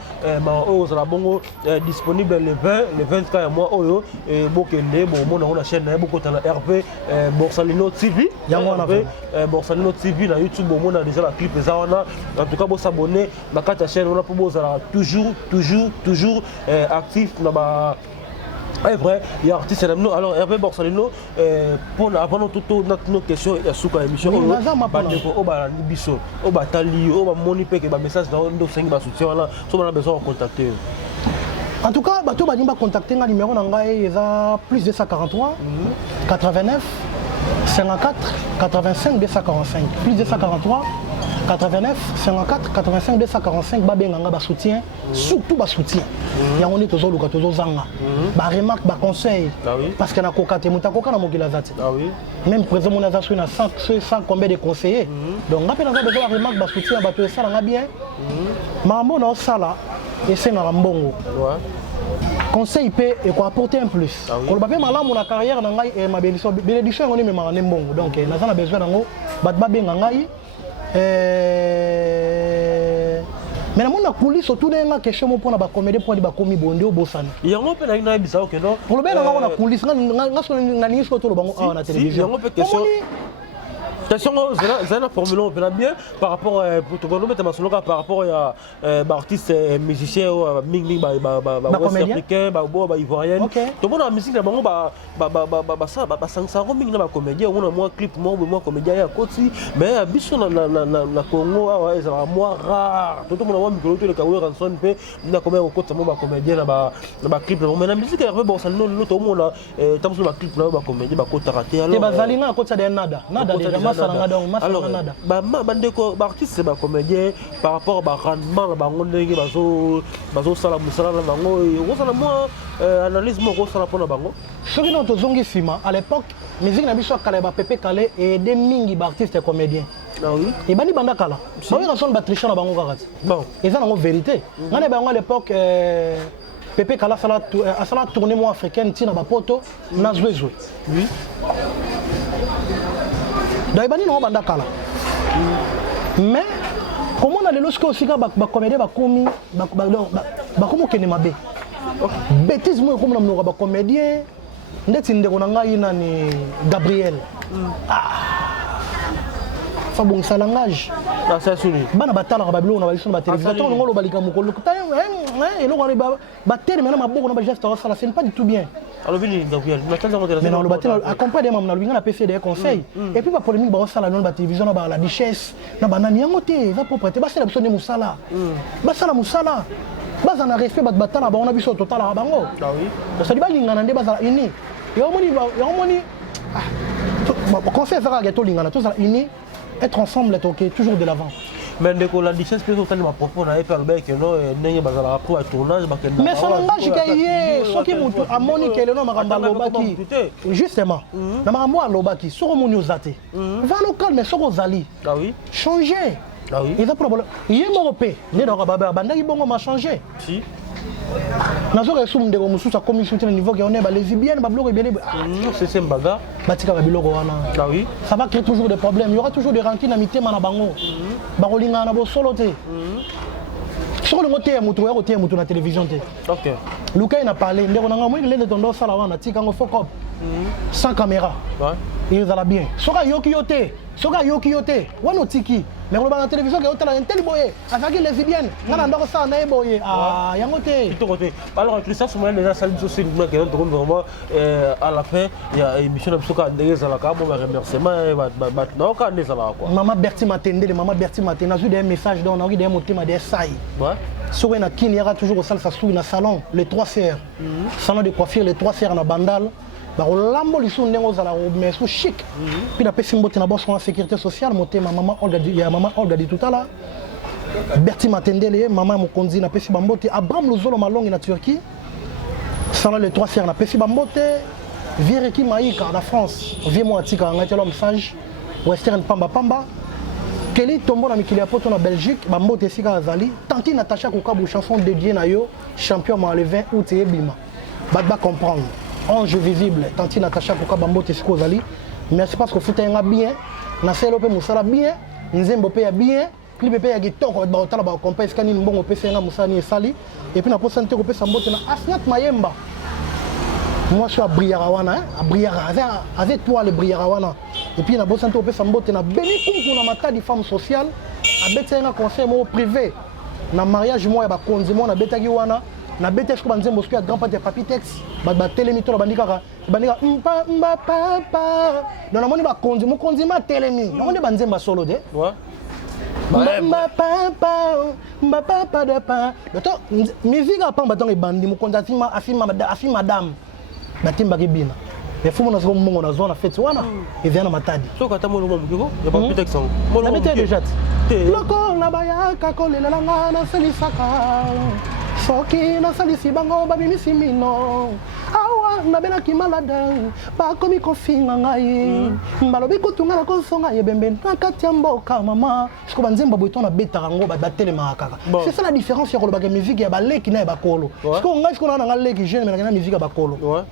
aux Bongo disponible le 24 mois Oyo et Bokende bon on a chaîne beaucoup de RP Borsalino TV Borsalino TV na YouTube on a déjà la clip en tout cas vous s'abonner na carte chaîne on a pour vous toujours actif dans c'est vrai, il y a artiste alors Hervé Borsalino pour avant notre question il y a sous la émission au Bisso au Batali au Monipe que message dans le 5 soutien là si on a besoin de contacter. En tout cas bato ba contacter na numéro na ngai eza plus 243 89 54 85 245 plus 243 89 54 85 245 babenganga ba soutien surtout ba soutien ya on est toujours luka toujours zanga ba remarque ba conseil parce que na kokate muta kokana mokila zati même président mon aza na 100 combien de conseillers donc ngape na besoin ba remarque ba soutien ba to sala nga bien mambo na sala et c'est na mbongo conseil peut et quoi apporter un plus quand ba pe malamu na carrière na ngai et ma bénédiction ngoni me ma mbongo donc na za na besoin nango ba babenga ngai mais la monde a coulé surtout dans la question pour la comédie pour les commis bondé au Bossan. Il y a un peu de bizarre que non. Pour le bien on a coulé, on a sur tout le banc à la télévision. Il y a un peu de question. Question c'est la formule on bien par rapport par rapport à artiste musicien ming africain ivoirien tout le monde a musique bango ça ça ming na comédien on a moins clip moins comédien à côté mais biso na Congo ça moi rare tout le monde a micro le kawe ranson pe na comédien au côté moi comédien na clip mais la musique Hervé Borsalino tout le monde a tant sur la clip na comédien ba côté raté alors bazalinga à côté de nada alors bandeko artiste c'est ba comédien par rapport à rendement bango ndenge bazo sala musala na bango on sala moi analyse mo ko sala pona bango soki na tozongi sima à l'époque musique na biso kala ba Pepe Kale et des mingi ba artiste et comédien ah oui et bandi banda kala ba wi rason ba tricher na bango kakati bon et ça na vérité ngane bango à l'époque Pepe Kala sala tourner moi africaine tina ba poto na jouer oui daibani no banda kala mais comment on a le lorsque aussi ba comédien ba komi ba komo kene mabe bêtise moi comme na ba comédien ndeti ndeko na ngai nani Gabriel fa bon sa langage ça suri bana batala ba bilo na ba biso na télévision to ngolo balika mokolo ta et lo ba terme na maboko na ba geste ça c'est pas du tout bien. Alors vini Gabriel mais non le batel accompagner mam na lo ngana PC des conseils et puis ba polémique ba sala na ba télévision na ba la richesse na ba nani yangote va propreté ba c'est la besoin de musala ba sala musala ba za na respect ba batala ba on a biso total bango ah oui ça dit ba lingana nde ba za ini conseil ça gâteau lingana tout ça uni être ensemble être OK toujours de l'avant. Mais la richesse peut être ma propos na epal ba que non nenye bazala pour un tournage ba que mais ça n'engage que soki mutu amoni que le nom makamba lobaki justement na makambo lobaki soko moni ozate va local mais soko zali ah oui changer ah oui il a problème yemo pe ne na baba bandaki bongo ma changer si nazoka sous ndeko mususu a commission au niveau que on est ba lesbiennes ba bloco bien c'est mbaga batika ba biloko wana ah oui ça va créer toujours des problèmes il y aura toujours des rancines na mitema na bango ba kolinga na bo solo te sur le côté mutu ya côté mutu na télévision te OK Luka n'a parlé ndeko nanga moi le tondo sala wana tika ngo focus sans caméra ouais il va bien soka yoki yote wana tiki mais on va la télévision que hôtel un tel boye avec les lesbiennes ngana ndoko sa na boye ah yango te tout côté alors Christian Soumaïla déjà salut aussi nous que on vraiment à la fin il y a émission de soka ndeza la ka bon remerciement non ka ndeza la quoi maman Berti Matendele a eu des messages dans on a eu des mots des sai ouais sur une kini y aura toujours au salle ça sous un salon les 3 sœurs salon de coiffure les 3 sœurs na bandal ba lambo lisu ndengo za la mais sous chic puis la pesi mbote na boss en sécurité sociale monter maman Olga dit tout à l'heure Berti Matendele maman Mokonzi na pesi bambote Abraham Luzolo Malongi na Turquie salon les 3 sœurs na pesi bambote Vireki Maïka na France vie moi tika ngati l'homme sage Western Pamba Kelly Tombo na mikili ya poto na Belgique bambote sika azali tanti Natacha Kokabu chanson dédiée na yo champion ma le 20 août et bima ba comprendre ange visible tanti Natacha Kokabu bambote sika azali merci parce que foot nga bien na selo pe musala bien nzembo pe ya bien clip pe ya kitoko ba otala ba compagnie skani mbongo pe senga musani esali et puis na posa nteko pe sambote na Asnat Mayemba moi je suis à Briarawana à Briara avec toi le Briarawana et puis na posa nteko pe sambote na Beni Kunku na matadi femme sociale a betenga conseil mo privé na mariage moi ya ba konzi mo na betaki wana na betes ko banzembo skia grand père papi tex ba telemi to bandika mpa papa dans la moni ba konzi mo konzi ma telemi na moni banzemba solo de ouais mba papa de pa to musique a pamba ton bandi mo konzi afi madame batimba kibina mais faut mon mongo na zone fête wana et vient na matadi to kata mo mo mukiko ya papi tex on mo na bete déjà loko na baya ka kolela nga na selisaka soki nasalisi bango babimisi mino awa nabenaki malada bakomi kofinga ngai balobi kutunga na kosonga yebembe na kati ya mboka mama siko banzemba boito na betaka yango batelemaka kaka c'est ça la différence ya kolobaka musique ya baleki na ya bakolo siko ngai siko na leki jeune mais na musique ya bakolo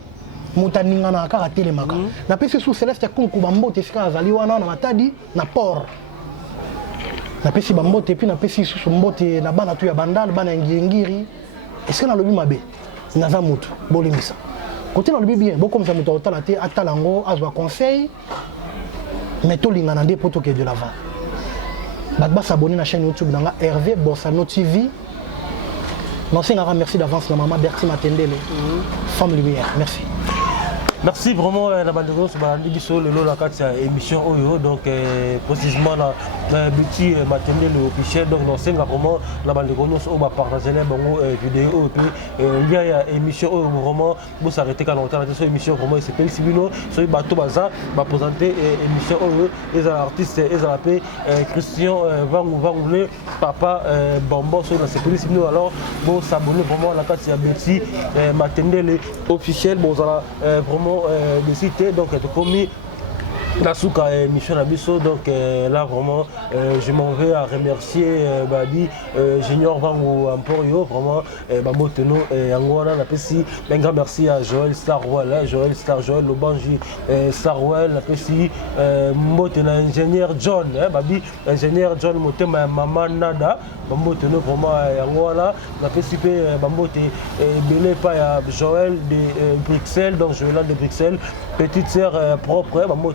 mutaninga na kaka telemaka na pesi sous Céleste Kunku bambote sika azali wana na matadi na port na pesi bambote puis na pesi sous mbote na bana tu ya bandal bana ngingiri est-ce que na lobi mabe naza mutu bolimisa côté na lobi bien beaucoup comme ça mutu otala te atalango azwa conseil mais to lingana nde poto ke de l'avant ba s'abonner na chaîne YouTube nanga Hervé Bossano TV non c'est un merci d'avance na maman Berti Matendele femme lumière merci. Merci vraiment la bande de sur la biso le la carte émission oyo donc précisément la Berti Matendele officiel donc non c'est vraiment la bande de nous on va partager les bongo vidéo et puis il y a émission vraiment vous s'arrêter quand on a cette émission vraiment c'est Peli Sibino sur bateau baza va présenter émission oyo les artistes et appelé Christian Vangoulé papa Bombo sur la Peli Sibino alors bon s'abonner vraiment à la carte Berti Matendele officiel bon ça vraiment de citer donc commis la souka émission Abisso donc là vraiment je m'en vais à remercier Badi Junior Vango Emporio vraiment Bamoteno Angona la PC un grand merci à Joël Starwell Joël Lobanji Starwell la PC Motena ingénieur John Babi ingénieur John Motema maman Nada Bamoteno vraiment Angona la PC Bambote belé pas Joël de Bruxelles donc Joël de Bruxelles petite sœur propre, maman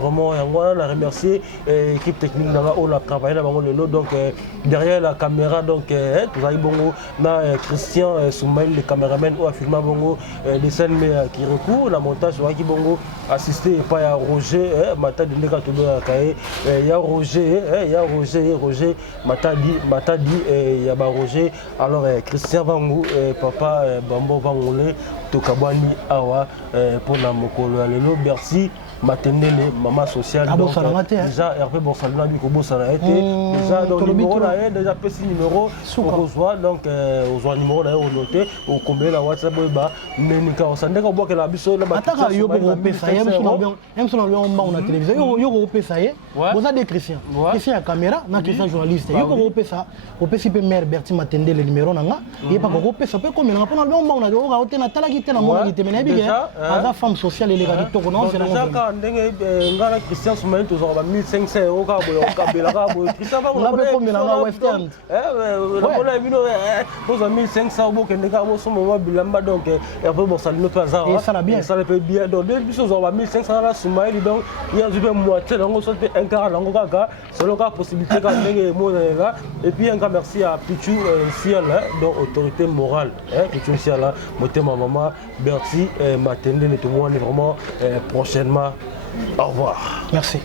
vraiment on a remercié l'équipe technique on a travaillé là donc derrière la caméra donc tout ça bongo na Christian Soumaïl le caméraman ou a filmé bongo les scènes mais qui recourt la montage qui bongo assisté pas à Roger mata de ndeka to kaé il y a Roger Matadi il y a Roger alors Christian Vangu papa Bambo Vangolé Tokabwani awa pour la mokolo lelo merci Matendele maman sociale donc déjà Hervé Borsalina bi ko bosana été déjà dans le numéro là déjà petit numéro pour rejoindre donc aux numéro là on noté au combien la WhatsApp ba menika on s'en déco que la biso là ba ataka yo ko pesa yem sur on a télévision yo ko pesa ye boza de Christian a caméra na Christian journaliste yo ko pesa au pesi pe mère Berti Matendele numéro nanga et pas ko pesa pe comme na pona on a yo ka na tala ki te na mona ki te mena bi aga femme sociale et les gars to ko non c'est na ndenge ngala Christian Soumaïl toujours ba 1500 € ka boyo ka bela ka boyo Christian va on a comme na western la bino pour 1500 bo kende ka bo so mo bilamba donc Hervé Borsalino pas ça et ça la bien ça le peut bien donc des biso zo ba 1500 la Soumaïl donc il y a juste moitié donc so un quart donc ka selon la possibilité ka ndenge mo là et puis un grand merci à Pichu Ciel donc autorité morale Pichu Ciel là motema maman Berti Matendele tout le monde vraiment prochainement. Au revoir. Merci.